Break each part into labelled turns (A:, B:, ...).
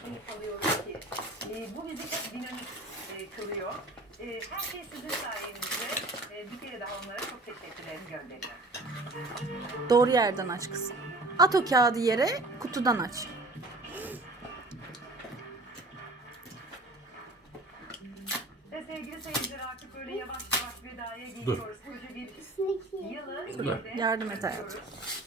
A: keyif alıyorum ki. Bu bizi çok dinamik kılıyor. Her şey sizin sayenizde. Bir kere daha onlara çok teşekkürlerimi gönderiyorum.
B: Doğru yerden aç kızım. At o kağıdı yere, kutudan aç.
A: Ve sevgili seyirciler artık böyle yavaş yavaş vedaya geliyoruz. Koca bir yılı geride
B: Yardım et hayatım.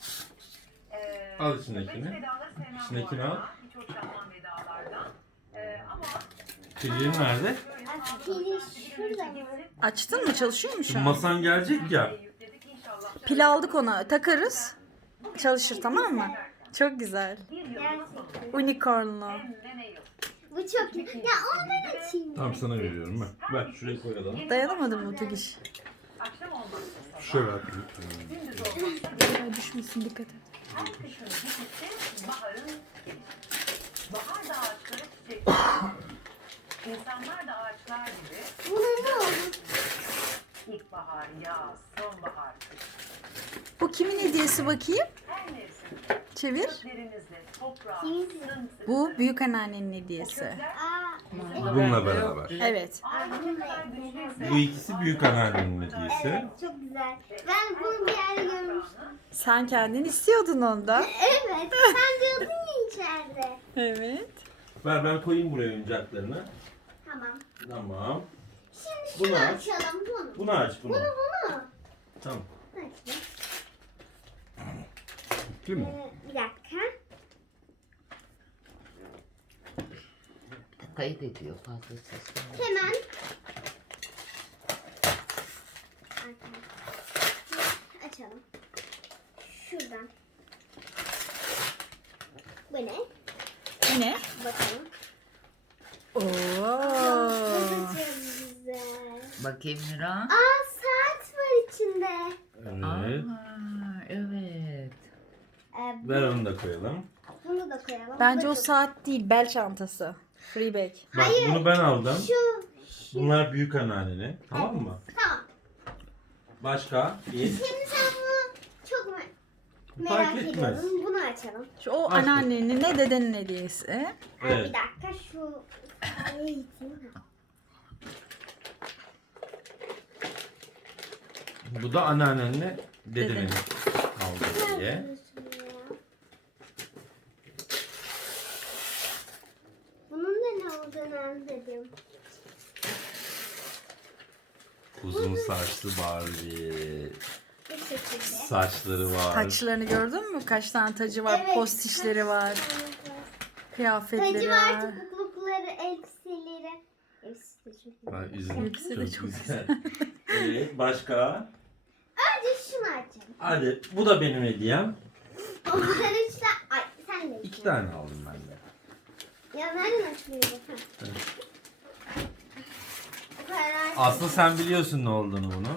C: Al içindekini. İçindekini al.
A: Hiç hoşlanmam vedalardan. Ama
C: Pilin nerede?
D: Pili şurada mı?
B: Açtın mı? Çalışıyor mu şu an?
C: Masan gelecek ya.
B: Pil aldık ona. Takarız. Çalışır, tamam mı? Çok güzel. Unicornlu.
D: Bu çok güzel. Ya onu ben açayım.
C: Tamam sana veriyorum ben. Ver şuraya koyalım.
B: Dayanamadın mı Tegiş?
A: akşam olmazsa
C: Şöyle at.
A: gündüz olmazsa
B: Ay, düşmesin, dikkat et.
A: her kışın bitişi baharın gelişi. Bahar da ağaçları çiçek. İnsanlar da ağaçlar gibi
D: Buna ne oldu?
A: ilkbahar, yaz, sonbahar, kış.
B: Bu kimin hediyesi bakayım?
A: Her mevsimde
B: Çevir.
A: köklerinizle toprağa
D: Kimin?
A: sımsıkı.
B: Bu büyük anneannenin hediyesi.
A: Kökler
D: Aa,
C: Bununla beraber.
B: Evet.
A: ağacın ne kadar güçlüyse
C: Bu ikisi büyük anneannenin hediyesi.
D: evet çok güzel. Ben bunu bir yerde görmüştüm.
B: Sen kendin istiyordun ondan.
D: Evet. Sen diyordun ya içeride.
B: Evet.
C: Ver ben koyayım buraya oyuncaklarını.
D: Tamam.
C: Tamam.
D: Şimdi
C: Bunu
D: şunu
C: aç.
D: açalım. Bunu.
C: Bunu aç bunu.
D: Bunu.
C: Tamam.
D: Açayım.
C: Değil mi?
D: Bir dakika.
E: Kayıt ediyor fazla ses.
D: Hemen. Açalım. Şuradan. Bu ne?
B: Bu ne?
D: Bakalım.
B: Oo.
D: Çok güzel.
E: Bakayım Mira.
D: Aa saat var içinde.
C: Evet.
E: Aa, evet.
C: Ver onu da koyalım.
D: Bunu da koyalım.
B: Bence
D: Bu
B: o
D: da çok-
B: saat değil, bel çantası. Free bag.
C: Bak bunu ben aldım.
D: Şu.
C: Bunlar büyük anneannenin. Tamam mı?
D: Tamam.
C: Başka? Bir.
D: Şimdi sen bunu çok
C: Fark
D: merak
C: etmez.
D: ediyorum. Bunu açalım.
B: Şu o
C: Aç
B: anneannenin ne dedenin hediyesi.
D: Aa,
C: Evet.
D: bir dakika şu. Nereye gitsin?
C: Bu da anneannenle dedemin aldığı hediye.
D: Bunun da ne olduğunu anladım.
C: Uzun saçlı Barbie.
D: Bu şekilde.
C: Saçları var.
B: Taçlarını gördün mü? Kaç tane tacı var,
D: Evet,
B: postişleri var,
D: kaç tane var.
B: kıyafetleri
D: Tacı var,
B: var.
D: topuklukları, elbiseleri. Elbisesi de çok güzel.
C: Ay, üzüm
B: Hepsi de çok
C: güzel. Evet, başka?
D: Önce şunu açalım.
C: Hadi, bu da benim hediyem.
D: O güzel üçler. Ay sen de.
C: İki tane aldım ben de.
D: Ya nereden açılıyor bu?
C: Evet.
D: O kadar.
C: Aslında sen biliyorsun ne olduğunu bunun.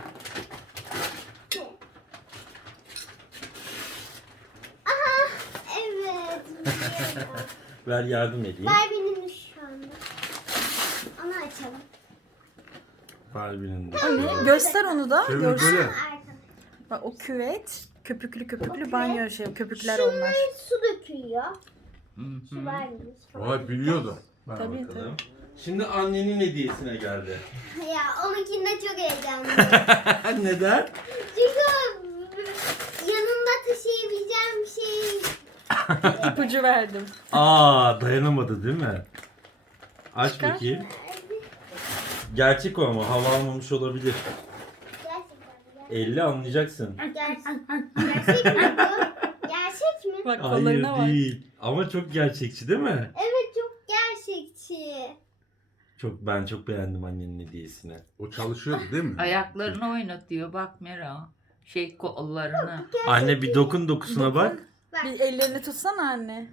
D: Aha evet. biliyorum.
C: Ver yardım edeyim.
D: Barbie'nin şu anda. Onu açalım.
C: Barbie'nin de.
B: Hani göster onu da.
C: Çevir
B: Görsün.
C: böyle.
D: Arkada.
B: Bak o küvet, köpüklü
D: küvet.
B: banyo şey, köpükler onlar.
D: Şunlar su dökülüyor.
E: Hı
D: Şu
E: hı.
D: Barbie'nin.
C: Vay biliyordum. Ver
B: Tabii,
C: bakalım. Şimdi annenin hediyesine geldi.
D: Ya onunkinde çok heyecanlıyım.
C: Neden?
D: Çünkü o yanımda taşıyabileceğim bir şey.
B: İpucu verdim.
C: Aa dayanamadı değil mi? Aç
B: Çıkar.
C: bakayım. Gerçek o ama hava almamış olabilir.
D: Gerçekten.
C: 50 anlayacaksın.
D: Gerçek mi bu? Gerçek mi?
B: Bak
C: Hayır
B: kollarına bak.
C: değil. Ama çok gerçekçi değil mi?
D: Evet çok gerçekçi.
C: Ben çok beğendim annenin hediyesini.
F: O çalışıyordu değil mi?
E: Ayaklarını oynatıyor bak Mira. Şey kollarını.
C: Anne bir dokun dokusuna bak.
B: Bir ellerini tutsana anne.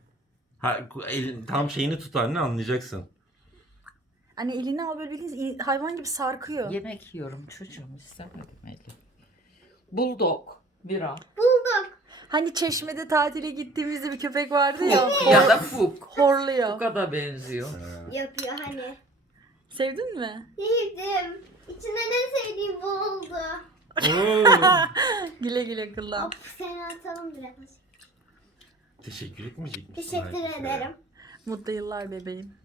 C: Tam şeyini tut anne anlayacaksın.
B: Anne elini al böyle bildiğin hayvan gibi sarkıyor.
E: Yemek yiyorum çocuğum istemedim Elif. Bulldog. Mira.
D: Bulduk.
B: Hani Çeşme'de tatile gittiğimizde bir köpek vardı ya.
E: Ya da Fuk.
B: Horluyor.
E: Fuk'a da benziyor.
D: Yapıyor hani.
B: Sevdin mi?
D: Yedim. İçinde ne sevdiğim bu oldu.
B: Güle güle kullan.
D: Hop seni atalım biraz.
C: Teşekkür etmeyecek misin?
D: Teşekkür
C: Aybüke?
D: ederim.
B: Mutlu yıllar bebeğim.